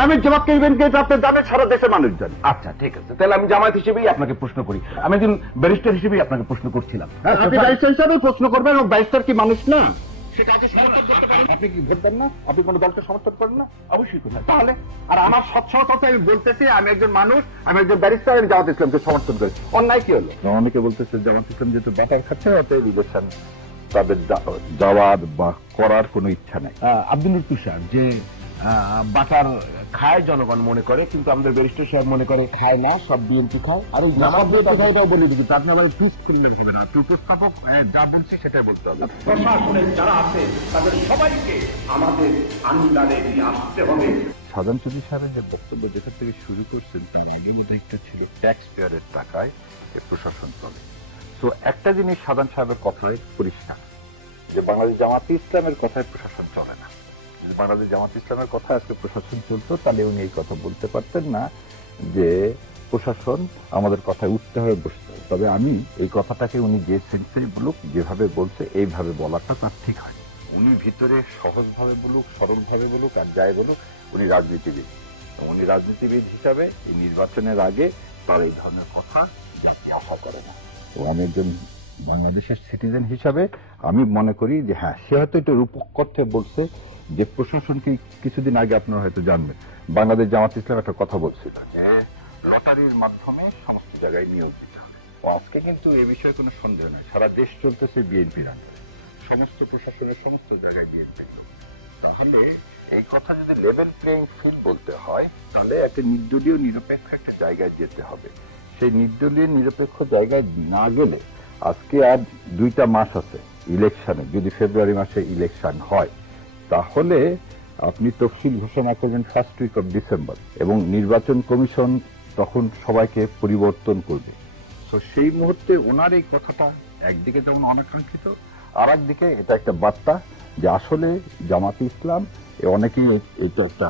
আমি জবাবকে ইভেন্টকে আপনি জানেন সারা দেশের মানুষ জানে আচ্ছা ঠিক আছে। তাহলে আমি জামায়াত হিসেবেই আপনাকে প্রশ্ন করি। আমি একজন ব্যারিস্টার হিসেবেই আপনাকে প্রশ্ন করছিলাম। আপনি ব্যারিস্টার হিসাবে প্রশ্ন করবেন এবং ব্যারিস্টার কি মানুষ না? আপনি সমর্থন করতে পারেন। আপনি কি ভোট দেন না? আপনি কোনো দলকে সমর্থন করেন না? অবশ্যই করবেন তাহলে আর আমার কথা আমি বলতেছি আমি একজন মানুষ আমি একজন ব্যারিস্টার আমি জামাত ইসলামকে সমর্থন করি। অন্যায় কি হলো? অনেকে বলতেছে জামাত ইসলাম যেহেতু বাটার খাচ্ছে অতএব ইলেকশন তাদের যাওয়ার বা করার কোনো ইচ্ছা নাই। আব্দুল তুষার যে আহ, বাটার খায় জনগণ মনে করে কিন্তু আমাদের ব্যারিস্টার সাহেব মনে করে খায় না সব বিএনপি খায়। আর ওই কথাটাও বলে দিচ্ছি আপনি আবার পিস ফিল্ডার না। তুই উপস্থাপক যা বলছি সেটাই বলতে হবে। প্রশাসনের যারা আছে তাদের সবাইকে আমাদের আন্ডারে নিয়ে আসতে হবে। সাধারণ চৌধুরী সাহেবের যে বক্তব্য যেখান থেকে শুরু করছেন তার আগে বোধ একটা ছিল ট্যাক্স পেয়ারের টাকায় এ প্রশাসন চলে। তো একটা জিনিস সাধারণ সাহেবের কথায় পরিষ্কার যে বাংলাদেশ জামাত ইসলামের কথায় প্রশাসন চলে না। বাংলাদেশ জামাত ইসলামের কথা আজকে প্রশাসন চলতো, তাহলে উনি এই কথা বলতে পারতেন না যে প্রশাসন আমাদের কথায় উঠতে হবে, বসতে হবে। তবে আমি এই কথাটাকে উনি যে সেন্সেই বলুক, যেভাবে বলছে, এইভাবে বলাটা তার ঠিক হয়। উনি ভিতরে সহজভাবে বলুক, সরলভাবে বলুক, আর যাই বলুক, উনি রাজনীতিবিদ। উনি রাজনীতিবিদ হিসাবে এই নির্বাচনের আগে তার এই ধরনের কথা আশা করে না। তো আমি একজন বাংলাদেশের সিটিজেন হিসাবে আমি মনে করি যে হ্যাঁ সে হয়তো এটা রূপক বলছে যে প্রশাসনকে কিছুদিন আগে আপনারা হয়তো জানবেন, বাংলাদেশ জামাত ইসলাম একটা কথা বলছিল যে, লটারির মাধ্যমে সমস্ত জায়গায় নিয়োগ দিতে হবে আজকে কিন্তু এ বিষয়ে কোনো সন্দেহ নেই। সারা দেশ চলতেছে বিএনপির আন্ডারে। সমস্ত প্রশাসনের সমস্ত জায়গায় বিএনপি তাহলে এই কথা যদি লেভেল প্লেইং ফিল্ড বলতে হয়, তাহলে একটা নির্দলীয় নিরপেক্ষ একটা জায়গায় যেতে হবে। সেই নির্দলীয় নিরপেক্ষ জায়গায় না গেলে আজকে আর দুইটা মাস আছে ইলেকশনে। যদি ফেব্রুয়ারি মাসে ইলেকশন হয় তাহলে আপনি তফসিল ঘোষণা করবেন ফার্স্ট উইক অফ ডিসেম্বর এবং নির্বাচন কমিশন তখন সবাইকে পরিবর্তন করবে। তো সেই মুহূর্তে ওনার এই কথাটা একদিকে যেমন অনাকাঙ্ক্ষিত আর একদিকে এটা একটা বার্তা যে আসলে জামাতে ইসলাম অনেকেই এটা একটা,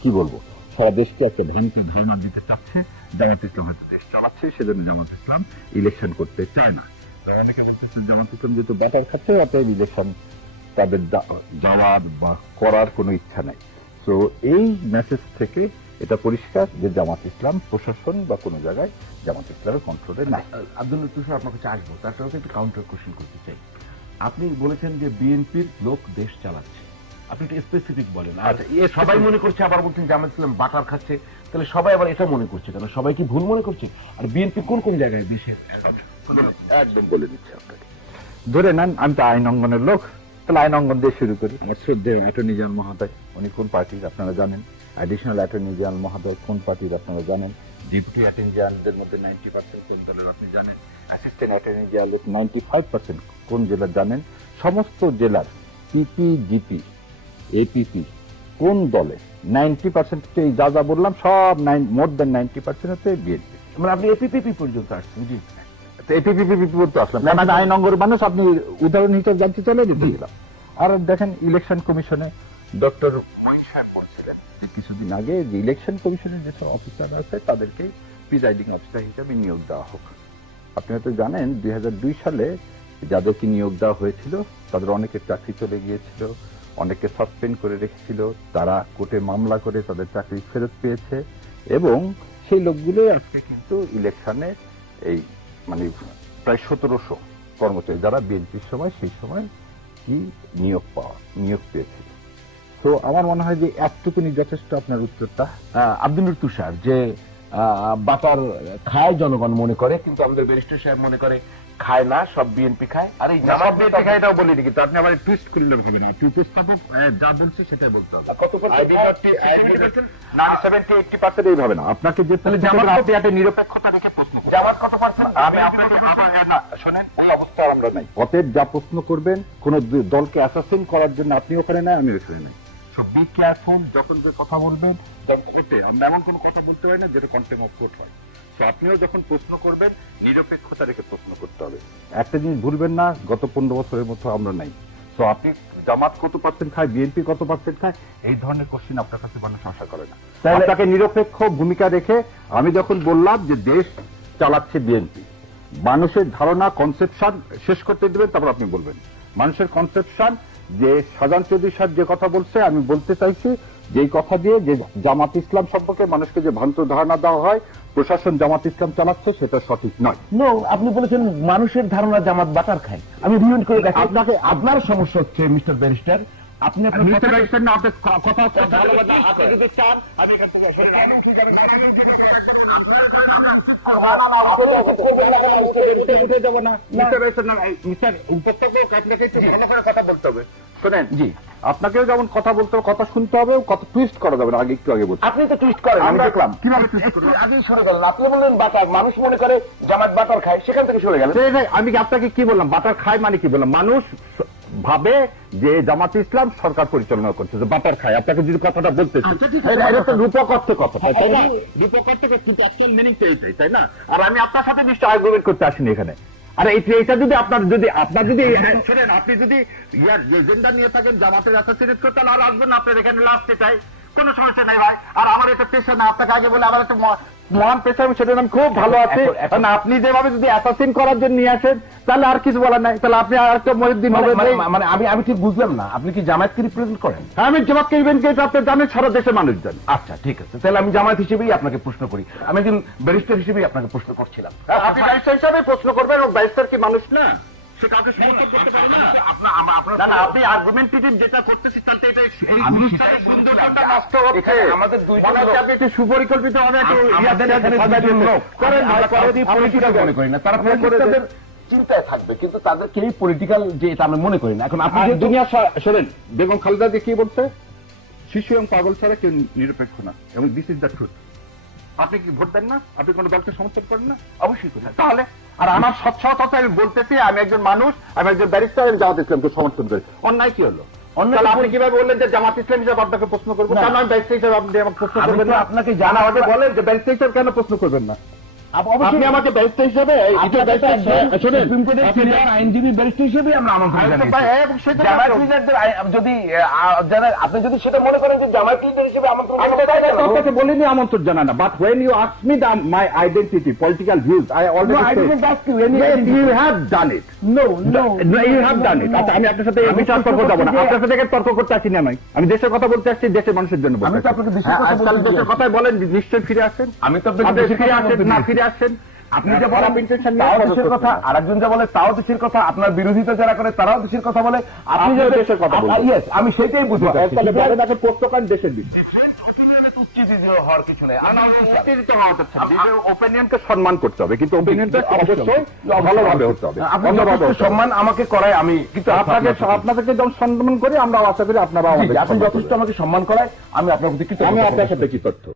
কি বলব, সারা দেশকে একটা ভ্রান্তি ধারণা দিতে চাচ্ছে, জামাত ইসলাম হয়তো দেশ চালাচ্ছে, সেজন্য জামাত ইসলাম ইলেকশন করতে চায় না। অনেকে বলতেছে জামাত ইসলাম যেহেতু ব্যাটার খাচ্ছে, অতএব ইলেকশন তাদের যাওয়ার বা করার কোনো ইচ্ছা নাই। তো এই মেসেজ থেকে এটা পরিষ্কার যে জামাত ইসলাম প্রশাসন বা কোনো জায়গায় জামাত ইসলামের কন্ট্রোলে নাই। আব্দুল তুষার আপনার কাছে আসব তার সাথে একটু কাউন্টার কোশ্চেন করতে চাই। আপনি বলেছেন যে বিএনপির লোক দেশ চালাচ্ছে। আপনি একটু স্পেসিফিক বলেন। আর আচ্ছা, এ সবাই মনে করছে আবার বলছেন জামাত ইসলাম বাটার খাচ্ছে। তাহলে সবাই আবার এটা মনে করছে কেন? সবাই কি ভুল মনে করছে? আর বিএনপি কোন কোন জায়গায় দেশের একদম বলে দিচ্ছে আপনাকে। ধরে নেন আমি তো আইন অঙ্গনের লোক। তাহলে আইন অঙ্গন দিয়ে শুরু করি। আমার শ্রদ্ধেয় অ্যাটর্নি জেনারেল মহোদয় উনি কোন পার্টির আপনারা জানেন? অ্যাডিশনাল অ্যাটর্নি জেনারেল মহোদয় কোন পার্টির আপনারা জানেন? ডেপুটি অ্যাটর্নি জেনারেলদের মধ্যে নাইনটি পার্সেন্ট কোন দলের আপনি জানেন? Assistant attorney general ninety five percent কোন জেলার জানেন? সমস্ত জেলার পিপি জিপি এপিপি কোন দলে নাইনটি পার্সেন্ট এই যা যা বললাম সব nine more then ninety percent হচ্ছে বিএনপি মানে আপনি এপিপিপি পর্যন্ত আসছেন। জি। বলতে আসলাম কারণ আইন অঙ্গের মানুষ আপনি উদাহরণ হিসেবে জানতে চলে যেতে দিলাম আর দেখেন ইলেকশন কমিশনে ডক্টর কিছুদিন আগে যে ইলেকশন কমিশনের যেসব অফিসার আছে তাদেরকে প্রিজাইডিং অফিসার হিসেবে নিয়োগ দেওয়া হোক আপনি হয়তো জানেন দুই হাজার দুই সালে যাদেরকে নিয়োগ দেওয়া হয়েছিল তাদের অনেকের চাকরি চলে গিয়েছিল অনেককে সাসপেন্ড করে রেখেছিল তারা কোর্টে মামলা করে তাদের চাকরি ফেরত পেয়েছে এবং সেই লোকগুলোই আজকে কিন্তু ইলেকশনে এই মানে প্রায় সতেরোশো কর্মচারী যারা বিএনপির সময়, সেই সময় কি নিয়োগ পাওয়া, নিয়োগ পেয়েছিল তো আমার মনে হয় যে একটুকুনি যথেষ্ট আপনার উত্তরটা। আব্দুল তুষার, যে বাটার খায় জনগণ মনে করে কিন্তু আমাদের ব্যারিস্টার সাহেব মনে করে খায় না সব বিএনপি খায়। আর এই জামাত বিএনপি খায় এটাও বলি নাকি তো আপনি আমার টুইস্ট করলে হবে না তুই উপস্থাপক যা বলছি সেটাই বলতে হবে। কত হবে না আপনাকে যে তাহলে জামাত আপনি একটা নিরপেক্ষতা রেখে প্রশ্ন। জামাত কত পার্সেন্ট আমি আপনাকে না, শোনেন ওই অবস্থা আমরা নাই। অতএব যা প্রশ্ন করবেন কোন দলকে অ্যাসাসিন করার জন্য আপনি ওখানে নাই আমি ওখানে নাই। সো বি কেয়ারফুল যখন যে কথা বলবেন কোর্টে আমরা এমন কোন কথা বলতে পারি না যেটা কন্টেম অফ কোর্ট হয়। তো আপনিও যখন প্রশ্ন করবেন নিরপেক্ষতা রেখে প্রশ্ন করতে হবে। একটা জিনিস ভুলবেন না গত পনেরো বছরের আমরা নাই। তো আপনি জামাত কত পার্সেন্ট খায় বিএনপি কত পার্সেন্ট খায় এই ধরনের কোশ্চেন আপনার কাছে মানুষ আশা করে না। আপনাকে নিরপেক্ষ ভূমিকা রেখে আমি যখন বললাম যে দেশ চালাচ্ছে বিএনপি মানুষের ধারণা কনসেপশন শেষ করতে দেবেন তারপর আপনি বলবেন। মানুষের কনসেপশন যে সাজান চৌধুরী সাহেব যে কথা বলছে আমি বলতে চাইছি যেই কথা দিয়ে যে জামাত ইসলাম সম্পর্কে মানুষকে যে ভ্রান্ত ধারণা দেওয়া হয় প্রশাসন জামাত ইসলাম চালাচ্ছে সেটা সঠিক নয়। নো আপনি বলেছেন মানুষের ধারণা জামাত বাটার খায়। আমি রিউন্ড করে দেখি। আপনাকে- আপনার সমস্যা হচ্ছে মিস্টার ব্যারিস্টার আপনি আপনার কথা- কথা আপনি যদি চান আমি এখান থেকে সরে যাব। উঠে যাব না। মিস্টার উপস্থাপক আপনাকে একটু ভালো করে কথা বলতে হবে। শোনেন জি। আপনাকেও যেমন কথা বলতে হবে কথা শুনতে হবে কথা টুইস্ট করা যাবে আগে একটু আগে বলতে আপনি তো টুইস্ট করেন। আমি দেখলাম। কীভাবে টুইস্ট করেন আগেই সরে গেলেন। আপনি বললেন বাটার মানুষ মনে করে জামাত বাটার খায় সেখান থেকে সরে গেলেন। আমি আপনাকে কি বললাম? বাটার খায় মানে কি বললাম? মানুষ ভাবে যে জামাত ইসলাম সরকার পরিচালনা করছে যে বাটার খায়। আপনাকে যদি কথাটা বলতেছি আচ্ছা, ঠিক আছে। এটা- এটা তো রূপক অর্থ কথা তাই না? হ্যাঁ, রূপক অর্থ কিন্তু অ্যাকচুয়াল মিনিং তো এইটাই তাই না? আর আমি আপনার সাথে নিশ্চয় আর্গুমেন্ট করতে আসিনি এখানে। আর এইটা যদি আপনার যদি আপনার যদি শোনেন আপনি যদি ইয়ার এজেন্ডা নিয়ে থাকেন জামাতের অ্যাসোসিয়েট করতে তাহলে আর আসবেন আপনার এখানে লাস্টে চাই কোনো সমস্যা নেই ভাই। আর আমার এটা পেশা না আপনাকে আগে বলে আমার একটা মহান পেশা আমি সেটা আমি খুব ভালো আছি। কারণ আপনি যেভাবে যদি অ্যাসাসিন করার জন্য নিয়ে আসেন তাহলে আর কিছু বলার নাই। তাহলে আপনি আর একটা মহিউদ্দিন মানে- হবে মানে- মানে আমি আমি ঠিক বুঝলাম না। আপনি কি জামায়াতকে রিপ্রেজেন্ট করেন? আমি জবাবকে ইভেন্ট গেট আপনি জানেন সারা দেশের মানুষ জানে আচ্ছা ঠিক আছে। তাহলে আমি জামায়াত হিসেবেই আপনাকে প্রশ্ন করি। আমি একজন ব্যারিস্টার হিসেবেই আপনাকে প্রশ্ন করছিলাম। আপনি ব্যারিস্টার হিসাবে প্রশ্ন করবেন এবং ব্যারিস্টার কি মানুষ না? সে কাউকে সমর্থন করতে পারে না। না না আপনি আর্গুমেন্টেটিভ যেটা করতেছেন তাতে এটা এই অনুষ্ঠানের সুন্দরতা নষ্ট হচ্ছে। আমাদের দুইটা মনে হচ্ছে আপনি একটু সুপরিকল্পিত হবে একটু ইয়াদের এখানে সাজার দুজন জন্য। লোক। করেন আমরা মনে করি না। তারা করে তাদের চিন্তায় থাকবে কিন্তু তাদেরকেই পলিটিক্যাল যে এটা আমরা মনে করি না। এখন আপনি দুনিয়া শোনেন বেগম খালেদা দিয়ে কি বলছে? শিশু এবং পাগল ছাড়া কেউ নিরপেক্ষ না এবং দিস ইজ দ্য ট্রুথ আপনি কি ভোট দেন না? আপনি কোনো দলকে সমর্থন করেন না? অবশ্যই করেন তাহলে আর আমার সচ্ছলতা আমি বলতেছি আমি একজন মানুষ আমি একজন ব্যারিস্টার আমি জামাত ইসলামকে সমর্থন করি। অন্যায় কি হলো? আপনি কীভাবে বললেন যে জামাত ইসলাম হিসাবে আপনাকে প্রশ্ন করব? না। আমি ব্যারিস্টার হিসাবে আপনি আমাকে প্রশ্ন করবেন না। আপনাকে জানা হবে বলেন যে ব্যারিস্টার কেন প্রশ্ন করবেন না? আপনি আমাকে ব্যারিস্টার হিসাবে আইনজীবী ব্যারিস্টার হিসেবেই আমরা হ্যাঁ, যদি আপনি যদি সেটা মনে করেন যে জামায়াত লিডার হিসেবে আমন্ত্রণ আপনাকে বলিনি আমন্ত্রণ জানানা but when you ask me my identity political views I already you have done it No, no, you have done it আচ্ছা আমি আপনার সাথে বিচার তর্ক যাব না। আপনার সাথে তর্ক করতে আসিনি আমি। আমি দেশের কথা বলতে আসছি দেশের মানুষের জন্য আমি তো আপনাকে দেশের হ্যাঁ, কথা আজকাল দেশের কথাই বলেন নিশ্চয়ই ফিরে আসেন। আমি তো ফিরে আসেন না দিয়েছি। ফিরে আসেন আপনি যে বলেন intention নিয়ে তাও দেশের কথা হবে। আর একজন যা বলে তাও দেশের কথা আপনার বিরোধিতা যারা করে তারাও দেশের কথা বলে আপনি যদি- দেশের কথা। ইয়েস আমি সেটাই বুঝতে পারছি বলেন প্রত্যেকান দেশের দিন সম্মান করতে হবে কিন্তু। সম্মান আমাকে করায় আমি কিন্তু আপনাকে আপনাদেরকে যেমন সম্মান করি আমরা আশা করি আপনারা আপনি যথেষ্ট আমাকে সম্মান করায় আমি আপনার প্রতি আমি আপনার সাথে করি। কি তথ্য